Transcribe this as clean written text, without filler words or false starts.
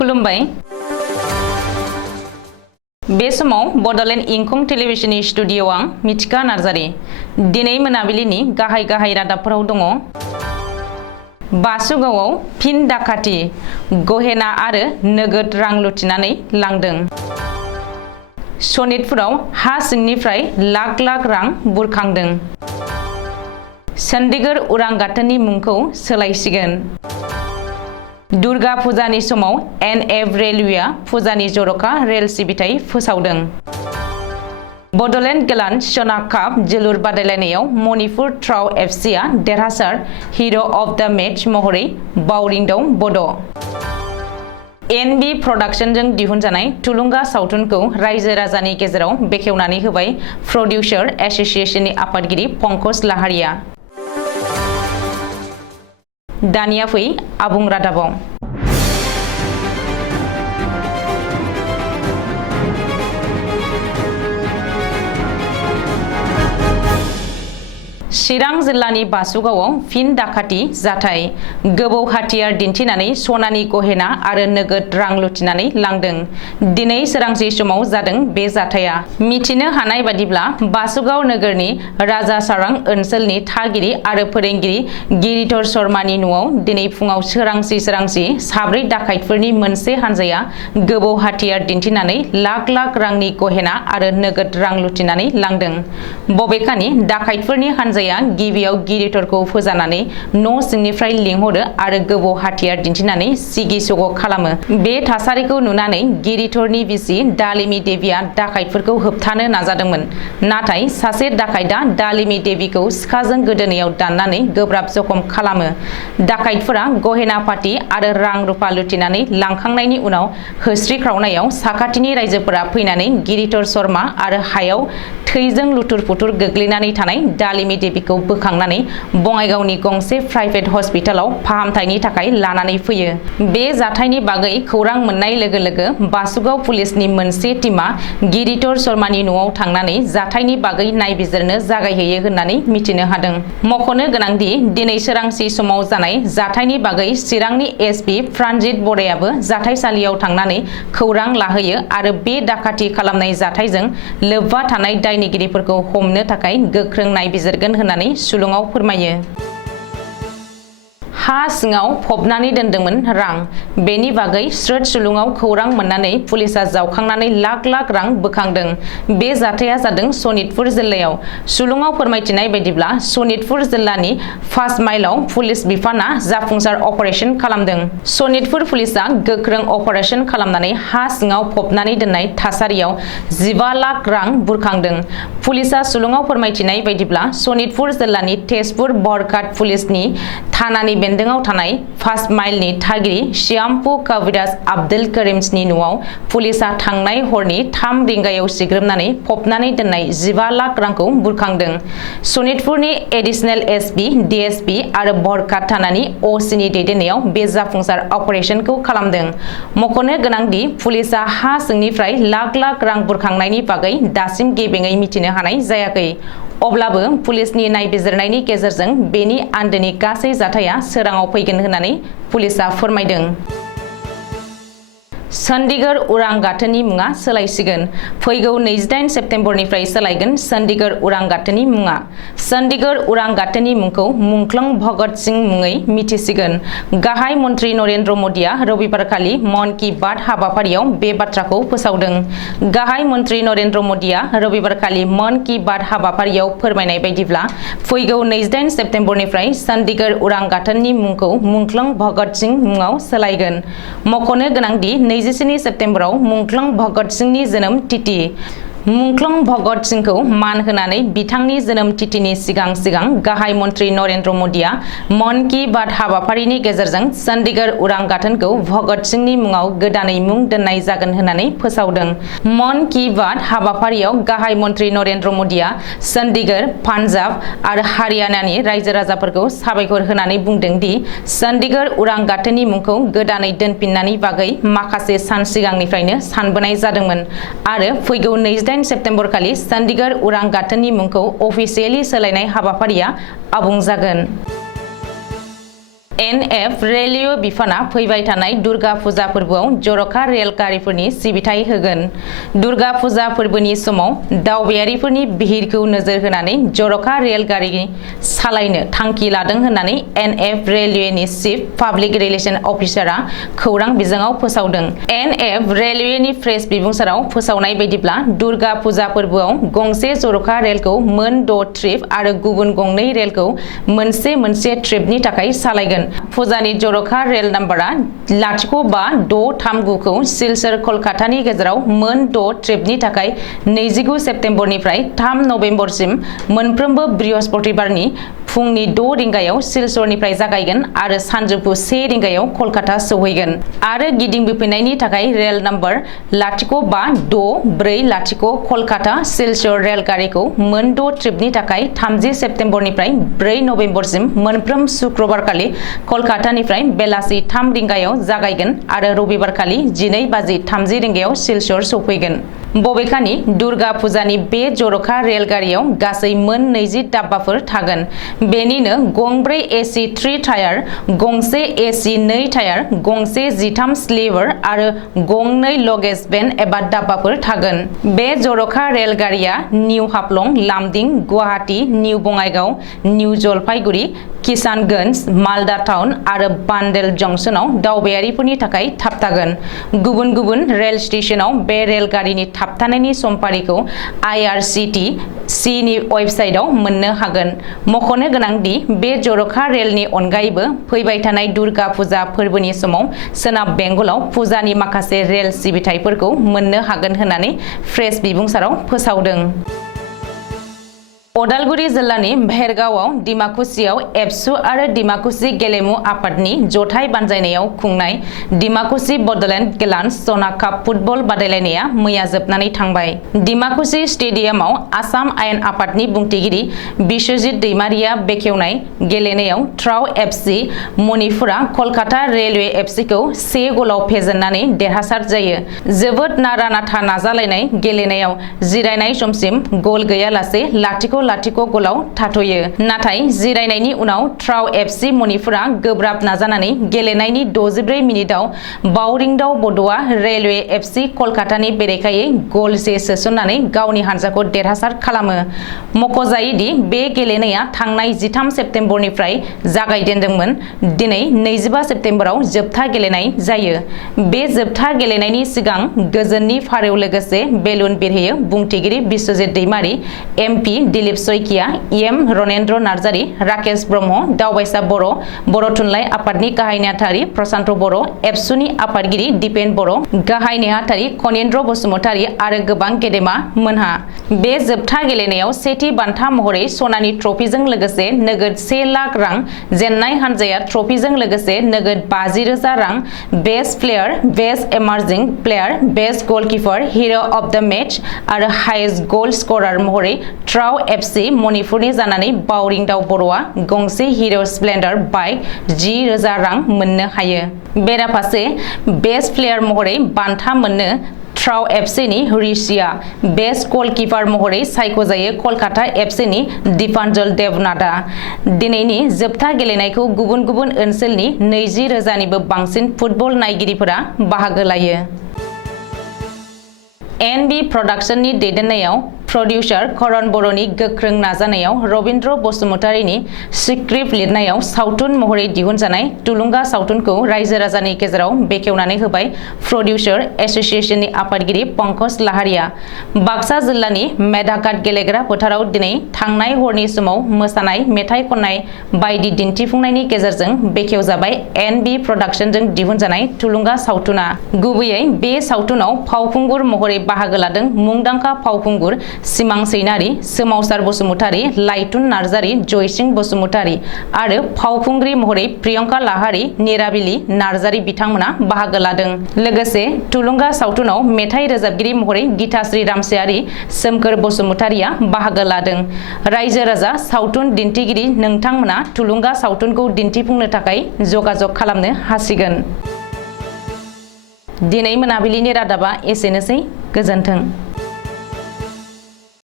खुलुमबाय बे समाव बडोलेण्ड इंखं टेलिभिजननि स्टुडिय'आव आं मिथिका नार्जारी दिनै मोनाबिलिनि गाहाय रादाबफोराव दङ। बासुगावआव फिन डाकाति गहेना आरो नोगोद रां लुथिनानै लांदों। सनितपुराव हा सिंनिफ्राय लाख रां बुरखांदों। चंडीगढ़ उरां गाथोननि मुंखौ सोलायसिगोन। दुर्गा फुजानि समाव एनएफ रेलवेआ फुजानि जर'खा रेल सिबिथाय फोसावदों। बडोलेण्ड गेलान्ड सना काप जोलुर बादायलायनायाव मणिपुर ट्राउ एफसीआ देरहासार हिर' अफ द मेच महरै बावरिंदाव बड' एनबी प्रडाक्शनजों दिहुनजानाय थुलुंगा सावथुनखौ रायजो राजानि गेजेराव बेखेवनानै होबाय प्रडिउसार एस'सिएशननि आफादगिरि पंकज लाहारिया। दानिया फै आबुं रादाबाव। चिरां जिल्लानि बासुगावआव फिन डाकाति जाथाय गोबौ हाथियार दिन्थिनानै सनानि गहेना आरो नोगोद रां लुथिनानै लांदों। दिनै सोरांसि समाव जादों बे जाथाया। मिथिनो हानाय बादिब्ला बासुगाव नोगोरनि राजासारां ओनसोलनि थागिरि आरो फोरोंगिरि गिरिधर शर्मानि न'आव दिनै फुङाव सोरांसि साब्रै डाकाइतफोरनि मोनसे हानजाया गोबौ हाथियार दिन्थिनानै लाख रांनि गहेना आरो नोगोद रां लुथिनानै लांदों। बबेखानि डाकाइतफोरनि हानजाया गिबियाव गिरिधरखौ फोजानानै न' सिंनिफ्राय लिंहरो आरो गोबौ हाथियार दिन्थिनानै सिगि सग' खालामो। बे थासारिखौ नुनानै गिरिधरनि बिसि दालिमि देविया डाकाइतफोरखौ होबथानो नाजादोंमोन। नाथाय सासे डाकाइतआ दालिमि देविखौ सिखाजों गोदोनायाव दाननानै गोब्राब जखम खालामो। डाकाइतफोरा गहेना पाटि आरो रां रुफा लुथिनानै लांखांनायनि उनाव होस्रिख्रावनायाव साखाथिनि रायजोफोरा फैनानै गिरिधर शर्मा आरो हायाव थैजों लुथुर पुथुर गोग्लैनानै थानाय दालिमि देविखौ बोखांनानै बङाइगावनि गंसे प्राइभेट हस्पिटालाव फाहामथायनि थाखाय लानानै फैयो। बे जाथायनि बागै खौरां मोननाय लोगो लोगो बासुगाव पुलिसनि मोनसे टीमा गिरिधर शर्मानि न'आव थांनानै जाथायनि बागै नायबिजिरनो जागायहैयो होननानै मिथिनो हादों। मख'नो गोनांदि दिनै सोरांसि समाव जानाय जाथायनि बागै चिरांनि एसपि प्रानजित बरायाबो जाथायसालियाव थांनानै खौरां लाहैयो आरो बे डाकाति खालामनाय जाथायजों लोब्बा थानाय दायनिगिरिफोरखौ हमनो थाखाय गोख्रों नायबिजिरगोन होननानै सुलुङाव फोरमायो। हा सिङाव फबनानै दोनदोंमोन रां बेनि बागै स्रोद सुलुङाव खौरां मोननानै पुलिसा जावखांनानै लाख रां बोखांदों। बे जाथाया जादों सनितपुर जिल्लायाव। सुलुङाव फोरमायथिनाय बायदिब्ला सनितपुर जिल्लानि 5 माइलाव पुलिस बिफाना जाफुंसार अपारेशन खालामदों। सनितपुर पुलिसा गोख्रों अपारेशन खालामनानै हा सिङाव फबनानै दोननाय थासारियाव 15 लाख रां बुरखांदों। पुलिसा सुलुङाव फोरमायथिनाय बायदिब्ला सनितपुर जिल्लानि तेजपुर बरघाट पुलिसनि थानानि बेन्दोंआव थानाय 5 माइलनि थागिरि श्यामपु कविराज आब्दुल करिमसनि न'आव पुलिसा थांनाय हरनि 3 रिंगायाव सिग्रोमनानै फबनानै दोननाय 15 लाख रांखौ बुरखांदों। सनितपुरनि एडिशनेल एसपि डीएसपि आरो बरघाट थानानि असिनि दैदेननायाव बे जाफुंसार अपारेशनखौ खालामदों। मख'नो गोनांदि पुलिसा हा सिंनिफ्राय लाख रां बुरखांनायनि बागै दासिम गेबेङै मिथिनो हानाय जायाखै। अब्लाबो पुलिसनि नायबिजिरनायनि गेजेरजों बेनि आन्दोनि गासै जाथाया सोराङाव फैगोन होननानै पुलिसा फोरमायदों। चंडीगढ़ उरां गाथोननि मुङा सोलायसिगोन। फैगौ 28 सेप्तेम्बरनिफ्राय सोलायगोन चंडीगढ़ उरां गाथोननि मुङा। चंडीगढ़ उरां गाथोननि मुंखौ मुंख्लं भगत सिंह मुङै मिथिसिगोन। गाहाय मन्त्रि नरेन्द्र मदिया रबिबारखालि मन की बात हाबाफारियाव बे बाथ्राखौ फोसावदों। गाहाय मन्त्रि नरेन्द्र मदिया रबिबारखालि मन की बात हाबाफारियाव फोरमायनाय बायदिब्ला फैगौ 28 सेप्तेम्बरनिफ्राय चंडीगढ़ उरां गाथोननि मुंखौ मुंख्लं भगत सिंह मुङाव सोलायगोन। मख'नो गोनांदि 27 सेप्तेम्बराव मुंख्लं भगत सिंहनि जोनोम तिथि। मुंख्लं भगत सिंहखौ मान होनानै बिथांनि जोनोम तिथिनि सिगां गाहाय मन्त्रि नरेन्द्र मदिया मन की बात हाबाफारिनि गेजेरजों चंडीगढ़ उरां गाथोनखौ भगत सिंहनि मुङाव गोदानै मुं दोननाय जागोन होननानै फोसावदों। मन की बात हाबाफारियाव गाहाय मन्त्रि नरेन्द्र मदिया चंडीगढ़, पान्जाब आरो हारियानानि रायजो राजाफोरखौ साबायखर होनानै बुंदों दि चंडीगढ़ उरां गाथोननि मुंखौ गोदानै दोनफिननायनि बागै माखासे सान सिगांनिफ्रायनो सानबोनाय जादोंमोन आरो फैगौ 28 सेप्तेम्बर खालि चंडीगढ़ उरां गाथोननि मुंखौ अफिसियेलि सोलायनाय हाबाफारिया आबुं जागोन। एनएफ रेलवे बिफाना फैबाय थानाय दुर्गा फुजा फोरबोआव जर'खा रेल गारिफोरनि सिबिथाय होगोन। दुर्गा फुजा फोरबोनि समाव दावबायारिफोरनि बिहिरखौ नोजोर होनानै जर'खा रेल गारि सालायनो थांखि लादों होननानै एनएफ रेलवेनि चिफ पाब्लिक रिलेशन अफिसारआ खौरां बिजोङाव फोसावदों। एनएफ रेलवेनि प्रेस बिबुंसाराव फोसावनाय बायदिब्ला दुर्गा फुजा फोरबोआव गंसे जर'खा रेलखौ मोन 6 ट्रिप आरो गुबुन गंनै रेलखौ मोनसे ट्रिपनि थाखाय सालायगोन। फुजानि जर'खा रेल नाम्बारा 05-639 खौ सिलचर कलकातानि गेजेराव मोन 6 ट्रिपनि थाखाय 29 सेप्तेम्बरनिफ्राय 3 नभेम्बरसिम मोनफ्रोमबो बृहस्पतिबारनि फुंनि 6 रिंगायाव सिलचरनिफ्राय जागायगोन आरो सानजौफु 1 रिंगायाव कलकाता सौहैगोन आरो गिदिंबोफिननायनि थाखाय रेल नाम्बार 05-640 कलकाता सिलचर रेलगारिखौ मोन 6 ट्रिपनि थाखाय 30 सेप्तेम्बरनिफ्राय 4 नभेम्बरसिम मोनफ्रोम शुक्रबारखालि कलकातानिफ्राय बेलासि 3 रिंगायाव जागायगोन आरो रबिबारखालि 12:30 रिंगायाव सिलचर सौफैगोन। बबेखानि दुर्गा फुजानि बे जर'खा रेलगारियाव गासै मोन 20 डाब्बाफोर थागोन। बेनिनो गंब्रै एसि 3 टायार, गंसे एसि 2 टायार, गंसे 13 स्लीपर आरो गंनै लगेज बेन एबा डाब्बाफोर थागोन। बे जर'खा रेलगारिया new Haflong, Lumding, Guwahati, new Bongaigaon, new Jalpaiguri, Kishanganj, Malda town आरो बान्देल जंक्शनाव दावबायारिफोरनि थाखाय थाबथागोन। गुबुन गुबुन रेल स्टेशनाव बे रेलगारिनि थाबथानायनि समफारिखौ IRCTC नि वेबसाइटआव मोननो हागोन। मख'नो गोनांदि बे जर'खा रेलनि अनगायैबो फैबाय थानाय दुर्गा फुजा फोरबोनि समाव सोनाब बेंगलाव फुजानि माखासे रेल सिबिथायफोरखौ मोननो हागोन होननानै प्रेस बिबुंसाराव फोसावदों। उदालगुरि जिल्लानि भेरगावआव डिमाकुसियाव एबसु आरो डिमाकुसि गेलेमु आफादनि जथाय बानजायनायाव खुंनाय डिमाकुसि बडलेण्ड गेलान्स सना काप फुटबल बादायलायनाया मैया जोबनानै थांबाय। डिमाकुसि स्टेडियामाव आसाम आयेन आफादनि बुंथिगिरि बिश्वजित दैमारिया बेखेवनाय गेलेनायाव ट्राउ एफसि मणिपुरा कलकाता रेलवे एफसिखौ 1 गलाव फेजेननानै देरहासार जायो। जोबोद नारा नाथा नाजालायनाय गेलेनायाव जिरायनाय समसिम गल गैयालासे लाथिख' गलाव थाथ'यो। नाथाय जिरायनायनि उनाव ट्राउ एफसि मणिपुरा गोब्राब नाजानानै गेलेनायनि 64 मिनिटाव बावरिंदाव बड'आ रेलवे एफसि कलकातानि बेरेखायै गल से सोसननानै गावनि हानजाखौ देरहासार खालामो। मख'जायोदि बे गेलेनाया थांनाय 13 सेप्तेम्बरनिफ्राय जागायजेनदोंमोन। दिनै 25 सेप्तेम्बराव जोबथा गेलेनाय जायो। बे जोबथा गेलेनायनि सिगां गोजोननि फारौ लोगोसे बेलुन बिरहोयो बुंथिगिरि बिश्वजित दैमारि, MP दिलीप सयकिया, EM रनेन्द्र नार्जारी, राकेश ब्रह्म, दावबायसा बर' थुनलाइ आफादनि गाहाय नेहाथारि प्रशान्त बर', एबसुनि आफादगिरि दिपेन बर', गाहाय नेहाथारि कनिन्द्र बसुमतारी आरो गोबां गेदेमा मोनहा। बे जोबथा गेलेनायाव सेथि बान्था महरै सनानि ट्रफिजों लोगोसे नोगोद 1 लाख रां, जेननाय हानजाया ट्रफिजों लोगोसे नोगोद 50,000 रां, best player, best emerging player, best goalkeeper, hero of the match आरो हाइस्ट गल स्करार महरै ट्राउ एफसि मणिपुरनि जानानै बावरिंदाव बर'आ गंसे हिरो स्प्लेन्डार बाइक 10,000 रां मोननो हायो। बेराफारसे बेस्ट प्लेयार महरै बान्था मोननो ट्राउ एफसिनि ऋषिया, बेस्ट गलकीपार महरै सायख'जायो कलकाता एफसिनि दीपांजल देवनाथआ। दिनैनि जोबथा गेलेनायखौ गुबुन गुबुन ओनसोलनि 20,000निबो बांसिन फुटबल नायगिरिफोरा बाहागो लायो। NB प्रडाक्शननि दैदेननायाव प्रडिउसार करण बर'नि गोख्रों नाजानायाव रबिन्द्र बसुमतारीनि स्क्रिप्ट लिरनायाव सावथुन महरै दिहुनजानाय थुलुंगा सावथुनखौ रायजो राजानि गेजेराव बेखेवनानै होबाय प्रडिउसार एस'सिएशननि आफादगिरि पंकज लाहारिया। बाक्सा जिल्लानि मेधाघाट गेलेग्रा फोथाराव दिनै थांनाय हरनि समाव मोसानाय, मेथाइ खननाय बायदि दिन्थिफुंनायनि गेजेरजों बेखेवजाबाय NB प्रडाक्शनजों दिहुनजानाय थुलुंगा सावथुना। गुबैयै बे सावथुनाव फावखुंगुर महरै बाहागो लादों मुंदांखा फावखुंगुर सिमां सैनारि, सोमावसार बसुमतारी, लाइथुन नार्जारी, जयसिं बसुमतारी आरो फावखुंग्रि महरै प्रियंका लाहारी, निराबिलि नार्जारी बिथांमोना बाहागो लादों। लोगोसे थुलुंगा सावथुनाव मेथाइ रोजाबगिरि महरै गीताश्री रामसियारि, सोमखोर बसुमतारीया बाहागो लादों। रायजो राजा सावथुन दिन्थिगिरि नोंथांमोना थुलुंगा सावथुनखौ दिन्थिफुंनो थाखाय जगाजग खालामनो हासिगोन। दिनै मोनाबिलिनि रादाबा एसेनोसै। गोजोन्थों।